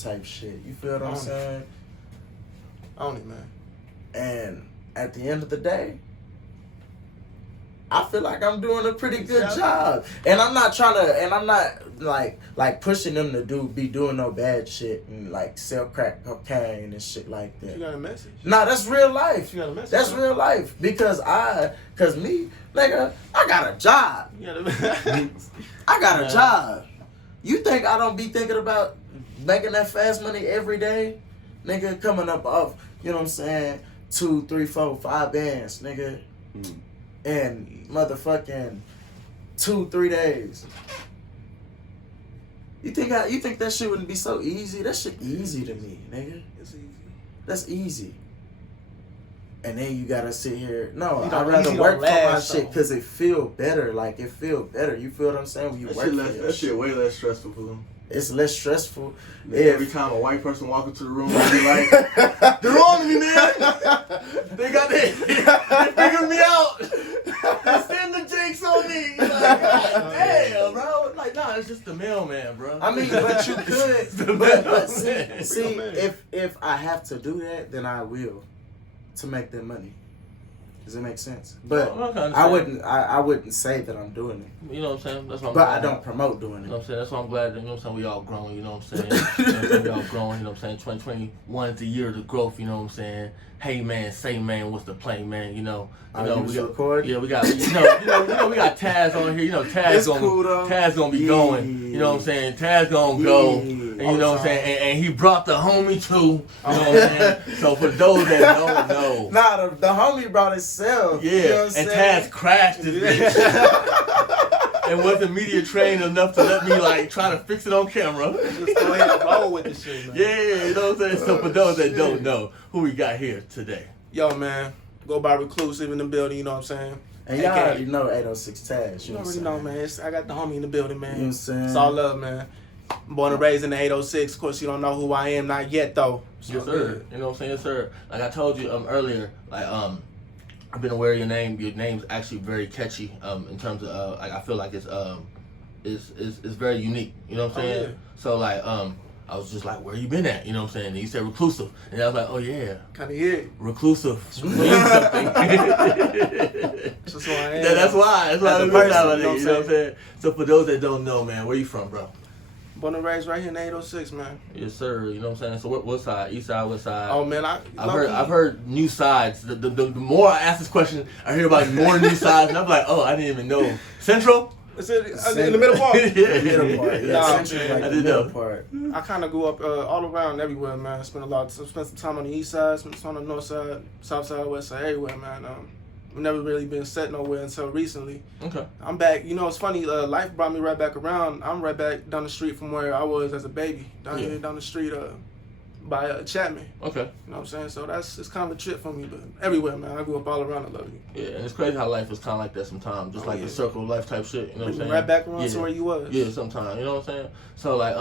type shit. You feel what I'm saying? Own it, man. And at the end of the day, I feel like I'm doing a pretty good job. And I'm not like pushing them to be doing no bad shit and like sell crack cocaine and shit like that. You got a message? Nah, that's real life. You got a message? That's real life. Because me, nigga, I got a job. You got a message? I got a job. You think I don't be thinking about making that fast money every day? Nigga, coming up off, you know what I'm saying, 2, 3, 4, 5 bands, nigga. In motherfucking 2, 3 days. You think that shit wouldn't be so easy? That shit easy to me, nigga. It's easy. That's easy. And then you gotta sit here. No, I'd rather work for my shit because it feel better. Like, it feel better. You feel what I'm saying? When you work for that shit way less stressful for them. It's less stressful. Every time a white person walk into the room, they be like, "They're on me, man. They figured me out. They send the jakes on me." Like, God damn, bro. Like, nah, it's just the mailman, bro. I mean, but you could. But see, if I have to do that, then I will, to make that money. Does it make sense? But I wouldn't say that I'm doing it. You know what I'm saying? That's what I'm But glad. I don't promote doing it. You know what I'm saying? That's why I'm glad that, you know what I'm saying, we all growing, you know what I'm saying? We all growing, you know what I'm saying? 2021 is the year of the growth, you know what I'm saying? Hey man, say man, what's the play, man? You know, we got record? Yeah, we got we got Taz on here, you know, Taz gonna be going. You know what I'm saying? Taz gonna go. And you know what I'm saying? And he brought the homie too. You know what I'm saying? So for those that don't know. Nah, the homie brought himself. Yeah, you know what I'm and saying? Taz crashed this bitch. And wasn't media trained enough to let me like try to fix it on camera. Just go ahead and roll with the shit, man. Yeah, you know what I'm saying? So for those that don't know, who we got here today? Yo, man, go by RECLUSIV in the building, you know what I'm saying? And y'all already know 806 Taz. You already know, man. I got the homie in the building, man. You know what I'm saying? It's all love, man. Born and raised in the 806. Of course, you don't know who I am, not yet, though. So Yes, sir. You know what I'm saying? Yes, sir. Like I told you earlier, like I've been aware of your name. Your name's actually very catchy. In terms of like I feel like it's very unique. You know what I'm saying? Yeah. So like I was just like, where you been at? You know what I'm saying? And you said reclusive, and I was like, oh yeah, kind of it. Reclusive means something. That's why I am. That's why. That's As a why. person, You know what I'm saying? So for those that don't know, man, where you from, bro? Born and raised right here in the 806, man. Yes, sir. You know what I'm saying? So what side? East side, west side? Oh man, I've heard new sides. The more I ask this question, I hear about more new sides, and I'm like, oh, I didn't even know. Central? It's in the middle part. Yeah, middle part. Yeah, Nah, Central, man. like I the didn't middle know. part. I kind of grew up all around everywhere, man. Spent some time on the east side, spent some on the north side, south side, west side, everywhere, man. I've never really been set nowhere until recently. Okay. I'm back. You know, it's funny. Life brought me right back around. I'm right back down the street from where I was as a baby. Here down the street by Chapman. Okay. You know what I'm saying? So it's kind of a trip for me, but everywhere, man. I grew up all around. I love you. Yeah, and it's crazy how life is kind of like that sometimes, just like the circle of life type shit. You know what I'm saying? Right back around to where you was. Yeah, sometimes. You know what I'm saying? So like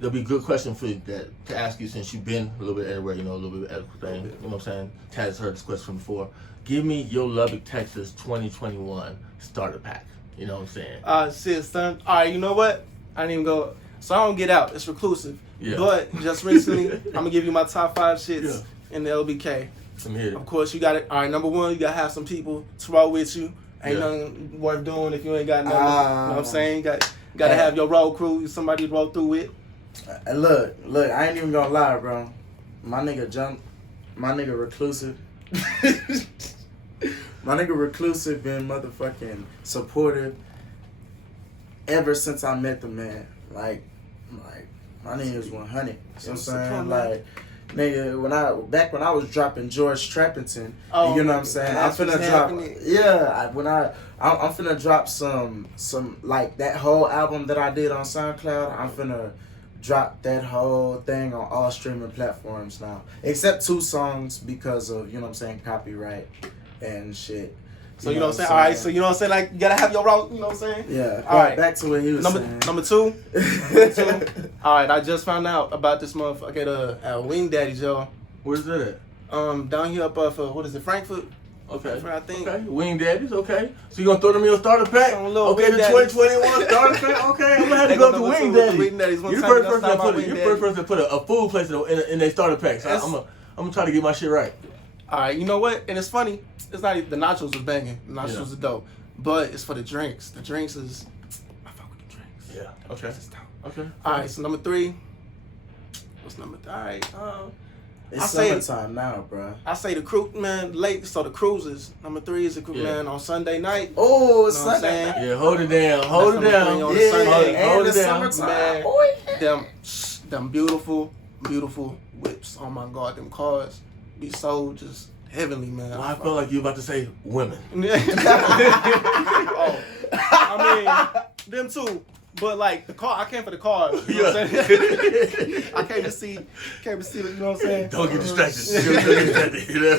there'll be a good question for you to ask you since you've been a little bit everywhere. You know, a little bit of everything. You know what I'm saying? Taz has heard this question before. Give me your Lubbock, Texas 2021 starter pack. You know what I'm saying? Shit, son. All right, you know what? I didn't even go. So I don't get out. It's RECLUSIV. Yeah. But just recently, I'm going to give you my top 5 shits in the LBK. Let me hear it. Of course, you got it. All right, number one, you got to have some people to roll with you. Ain't nothing worth doing if you ain't got nothing. You know what I'm saying? You got to have your road crew, somebody to roll through with. Look, I ain't even gonna lie, bro. My nigga RECLUSIV. My nigga RECLUSIV been motherfucking supportive ever since I met the man. Like my nigga is 100. You know what I'm saying? Like, nigga, back when I was dropping George Trappington, you know what I'm saying? I'm finna drop. I'm finna drop some like that whole album that I did on SoundCloud. I'm finna drop that whole thing on all streaming platforms now, except 2 songs because of, you know what I'm saying, copyright and shit. So you know what I'm saying? All right, so you know what I'm saying? Like, you gotta have your route, you know what I'm saying? Yeah. All right. Back to what he was saying. Number two. All right, I just found out about this motherfucker at Wing Daddy's, y'all. Where's that at? Down here up for, what is it, Frankfurt? Okay. I think. Okay. Wing Daddies. Okay. So you gonna throw them in your starter pack? Some little Okay. Wing The Daddies. 2021 starter pack. Okay. I'm gonna have to They go gonna to go Wing with the Daddies. Wing Daddies. One You're the time first you person gonna to stop put by it. You're Wing the first person to put a food place in their starter pack. So I'm gonna try to get my shit right. All right, you know what? And it's funny. It's not even, the nachos was banging. The nachos was dope, but it's for the drinks. The drinks is I fuck with the drinks. Yeah. Okay. It's dope. Okay. All right, so number 3. What's number 3? All right. It's I say- summertime now, bro. I say the crew, man, late. So the cruises. Number 3 is the crew, man, on Sunday night. Oh, it's Know what I'm Sunday. saying? Yeah. Hold it down. Hold it That's down. number 3 on Yeah, Sunday. and Hold it's it down. summertime. Man. Boy. Them beautiful, beautiful whips. Oh my God, them cars be so just heavenly, man. Well, I felt like you were about to say women. Oh, I mean, them too. But like the car, I came for the cars. You know what I'm saying? I came to see, you know what I'm saying? Don't get distracted. Don't get distracted. You know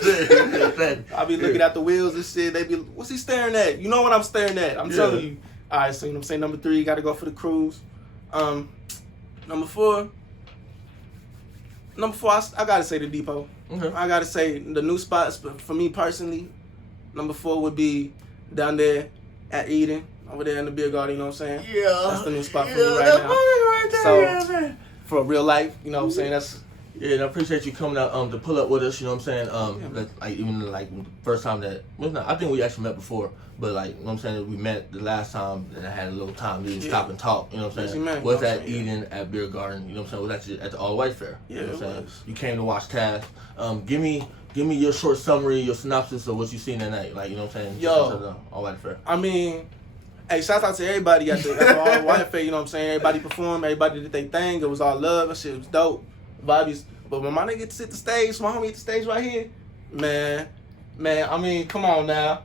what I'm saying? I be looking at the wheels and shit. They be, what's he staring at? You know what I'm staring at? I'm telling you. All right, so you know what I'm saying? Number 3, you got to go for the cruise. Number 4, I got to say the depot. Okay. I got to say the new spots, but for me personally, number 4 would be down there at Eden, over there in the beer garden, you know what I'm saying? Yeah. That's the new spot for me Yeah, right that's now. right there. So- Yeah, man. For real life, you know what I'm saying? That's Yeah, and I appreciate you coming out to pull up with us. You know what I'm saying? Yeah. Like even like the first time that I think we actually met before, but like you know what I'm saying, we met the last time and I had a little time to stop and talk. You know what I'm Yes, saying? you met, Was you know at what I'm saying? Eden at Beer Garden. You know what I'm saying? Was actually at the All White Fair. Yeah, you know what I'm it saying? was. You came to watch Taz. Give me your short summary, your synopsis of what you seen that night. Like you know what I'm saying? Yo. Just at the All White Fair. I mean, hey, shout out to everybody at the All White Fair, you know what I'm saying? Everybody performed, everybody did their thing. It was all love, that shit was dope. Vibes. But when my nigga get to sit the stage, my homie at the stage right here, man, I mean, come on now.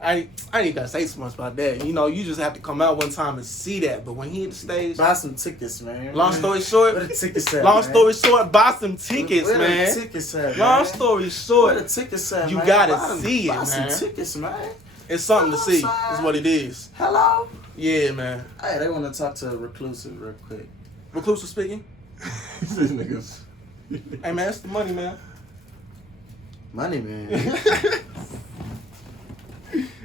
I ain't gotta say so much about that. You know, you just have to come out one time and see that. But when he hit the stage, Buy some tickets, man. long story short, Where the tickets at, long man? story short, buy some tickets, Where man. the tickets at, Long man? story Where short, the tickets at, you man? gotta Buy them- see it, buy some man. tickets, man. it's something to see. outside. Is what it is. Hello? Yeah, man. Hey, they want to talk to Reclusive real quick. Reclusive speaking. These niggas. Hey, man, it's the money, man. Money, man.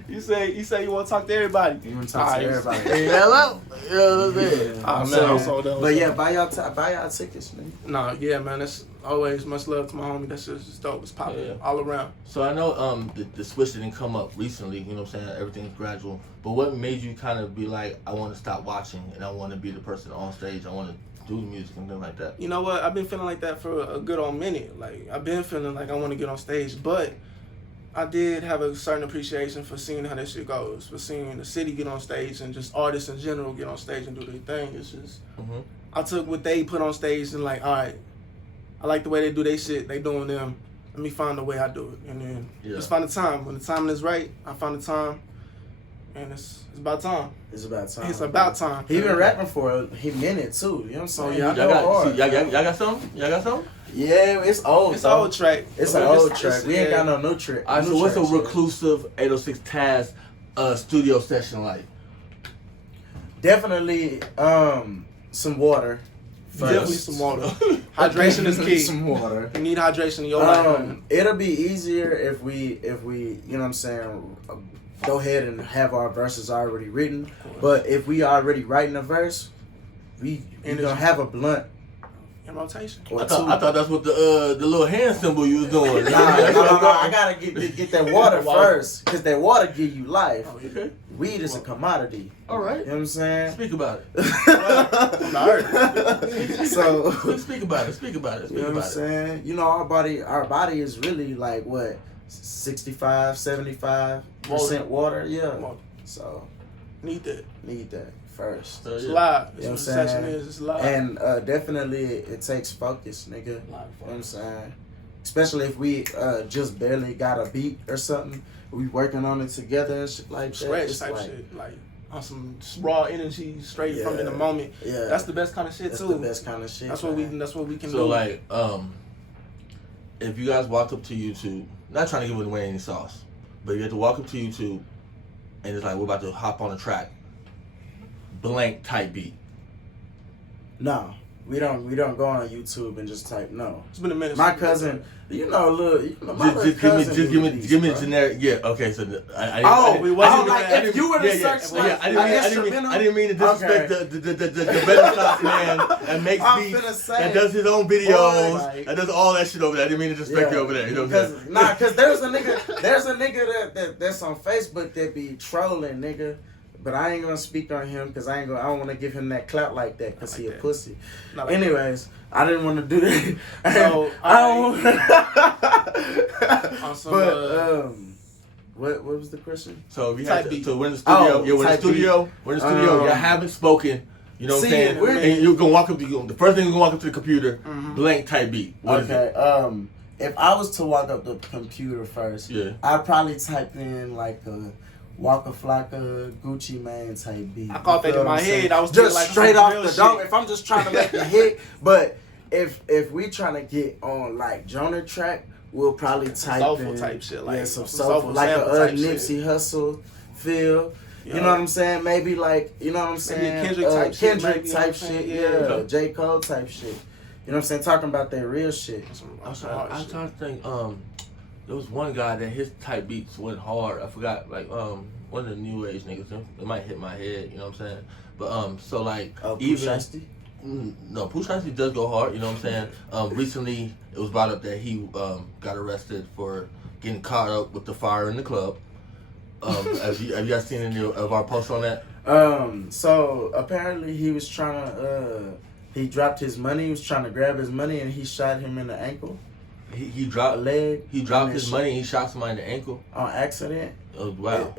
You say you want to talk to everybody. You want to talk to Alright. everybody. Hey, hello. You know what I'm saying? Ah, man, So, I'm so done. but yeah, buy y'all tickets, man. Nah, yeah, man. That's always much love to my homie. That's just dope. It's popping Yeah. all around. So I know the switch didn't come up recently, you know what I'm saying? Everything's gradual. But what made you kind of be like, I want to stop watching and I want to be the person on stage. I want to do the music and things like that. You know what? I've been feeling like that for a good old minute. Like, I've been feeling like I want to get on stage, but I did have a certain appreciation for seeing how that shit goes, for seeing the city get on stage and just artists in general get on stage and do their thing. It's just, Mm-hmm. I took what they put on stage and like, all right, I like the way they do their shit. They doing them. Let me find the way I do it, and then just find the time. When the timing is right, I find the time, and it's about time. It's about time. It's about time. He been rapping for a minute too. You know what I'm saying? Oh, yeah, I Y'all Go got, hard. see, y'all got something? Y'all got something? Yeah, it's old. It's though. an old track. It's But an old it's- track. We ain't yeah. got no new track. All right, new so what's a tracks yet. reclusive 806 Taz studio session like? Definitely some water. First. Definitely some water. Hydration is key. Some water. You need hydration in your life, man. It'll be easier if we you know what I'm saying, go ahead and have our verses already written. But if we already writing a verse, we gonna have a blunt In rotation. or I two. thought that's what the little hand symbol you was doing. No, I gotta get that water first, cause that water give you life. Okay. Weed is a commodity. All right. You know what I'm saying? Speak about it. So Speak about it. Speak about it. you Speak know what I'm about it. saying? You know, our body is really like what, 65, 75% water. Yeah. Water. So Need that. need that first. So, It's yeah. live. You know It's what what I'm the session saying? is. It's live. And definitely it takes focus, nigga. You know what I'm saying? Especially if we just barely got a beat or something. We working on it together and shit like that. Scratch It's type like, shit. Like, on some raw energy straight from in the Yeah. moment. Yeah. That's the best kind of shit, That's too. the best kind of shit. That's what we man. can So do. like, if you guys walked up to YouTube, not trying to give away any sauce, but you have to walk up to YouTube, and it's like we're about to hop on a track, blank type beat. No. we don't go on YouTube and just type no. It's been a minute. My cousin, my little Just cousin give do me these, give me a bro. generic. Yeah. Okay. So If you were to search I didn't mean to disrespect the Renaissance man that makes beats, that does his own videos, that does all that shit over there. I didn't mean to disrespect you over there. You know what I'm saying? Nah, cause there's a nigga that's on Facebook that be trolling, nigga. But I ain't gonna speak on him because I don't want to give him that clout like that because he a pussy. Anyways, I didn't want to do that. So what was the question? So we had so we're in the studio. We're in the studio. Y'all haven't spoken. You know what I'm saying? And you're gonna walk up. The first thing you're gonna walk up to the computer, blank type beat. What is it? If I was to walk up the computer first, I'd probably type in like a Waka Flocka, Gucci Mane type beat. I caught that in my head. I was just like straight off the dome. shit. If I'm just trying to make a hit, but if we trying to get on like Jonah track, we'll probably type soulful in type shit, like some soulful like a Nipsey Hussle feel. You know what I'm saying? Maybe like you know what I'm saying? Kendrick type shit. Yeah, J. Cole type shit. You know what I'm saying? Talking about that real shit. I'm trying to think. There was one guy that his type beats went hard. I forgot, like one of the new age niggas. It might hit my head, you know what I'm saying? But so like even no, Pooh Shiesty does go hard, you know what I'm saying? Recently it was brought up that he got arrested for getting caught up with the fire in the club. Have you guys seen any of our posts on that? So apparently he was trying to he dropped his money. He was trying to grab his money and he shot him in the ankle. He dropped a leg. He dropped his money and he shot somebody in the ankle on accident. Oh wow!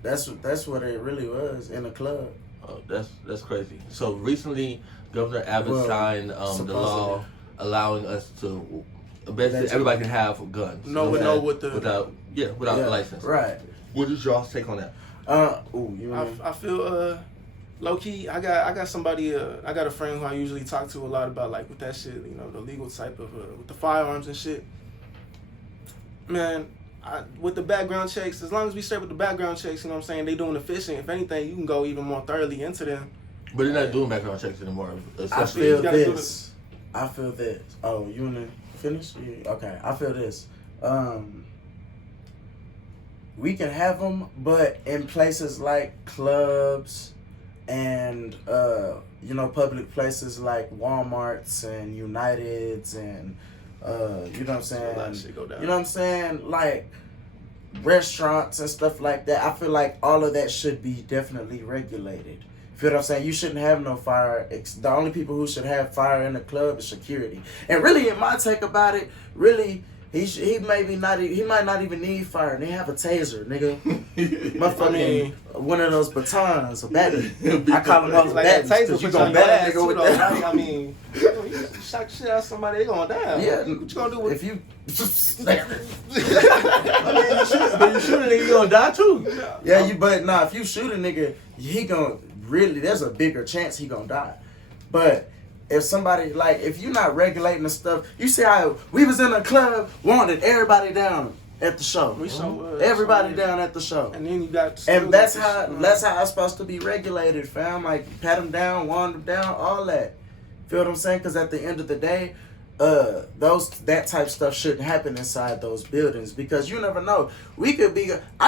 That's what it really was in a club. Oh, that's crazy. So recently, Governor Abbott signed the law allowing us to basically everybody can have guns. Without a license. Right. What is y'all's take on that? I feel low key. I got somebody. I got a friend who I usually talk to a lot about like with that shit. You know, the legal type of with the firearms and shit. Man, with the background checks, as long as we stay with the background checks, you know what I'm saying, they doing the fishing. If anything, you can go even more thoroughly into them. But they're not doing background checks anymore. I feel this. Oh, you wanna finish? Yeah. Okay, I feel this. We can have them, but in places like clubs and public places like Walmarts and Uniteds and you know what I'm saying? A lot of shit go down. You know what I'm saying? Like restaurants and stuff like that. I feel like all of that should be definitely regulated. Feel what I'm saying? You shouldn't have no fire. The only people who should have fire in the club is security. And really, in my take about it, really, he might not even need fire. They have a taser, nigga. One of those batons, a battery. I call them those like batteries because you gonna bat a nigga with that. I mean, you shock shit out of somebody, they going down. Yeah, what you gonna do with if you? You shoot a nigga, you gonna die too. Yeah, if you shoot a nigga, he gonna really. There's a bigger chance he gonna die, but. If somebody, like, if you're not regulating the stuff, you see how we was in a club, wanted everybody down at the show. Everybody down at the show. And then you got... And that's how it's supposed to be regulated, fam. Like, pat them down, wand them down, all that. Feel what I'm saying? Because at the end of the day, that type stuff shouldn't happen inside those buildings because you never know. I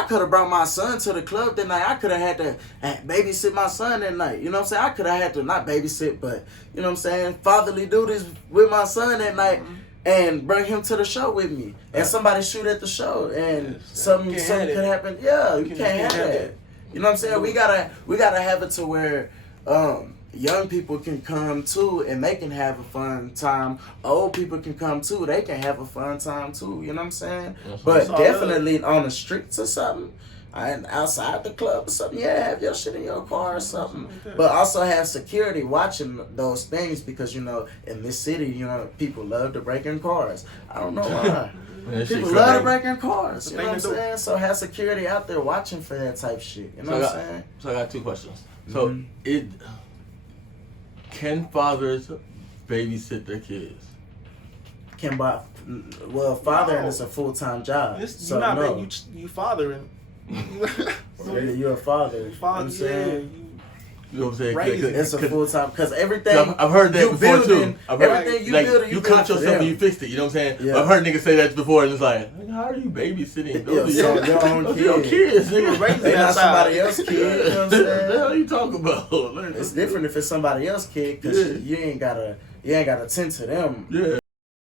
could have brought my son to the club that night. I could have had to babysit my son that night. You know what I'm saying? I could have had to not babysit, but you know what I'm saying, fatherly duties with my son that night and bring him to the show with me. And somebody shoot at the show and something could happen. Yeah, you can't have that. You know what I'm saying? We gotta have it to where young people can come too and they can have a fun time. Old people can come too, they can have a fun time too. You know what I'm saying? But definitely on the streets or something, and outside the club or something, have your shit in your car or something. But also have security watching those things because, you know, in this city, you know, people love to break in cars. I don't know why. People love to break in cars. You know what I'm saying? So have security out there watching for that type shit. You know what I'm saying? So I got two questions. So can fathers babysit their kids? Fathering is a full-time job. You fathering. You're a father. Father, You know what I'm saying? Crazy. It's a full time because everything. I've heard that you before building, too. I've heard everything you like, building, you build caught for yourself them. and you fixed it. You know what I'm saying? Yeah. I've heard niggas say that before, and it's like, how are you babysitting? Those Yeah, are your own those are your kids. kids. Nigga, raising They that not child. somebody else's kid. You know what I'm What the saying? hell you talking about? It's different if it's somebody else's kid because Yeah. you ain't gotta tend to them. Yeah.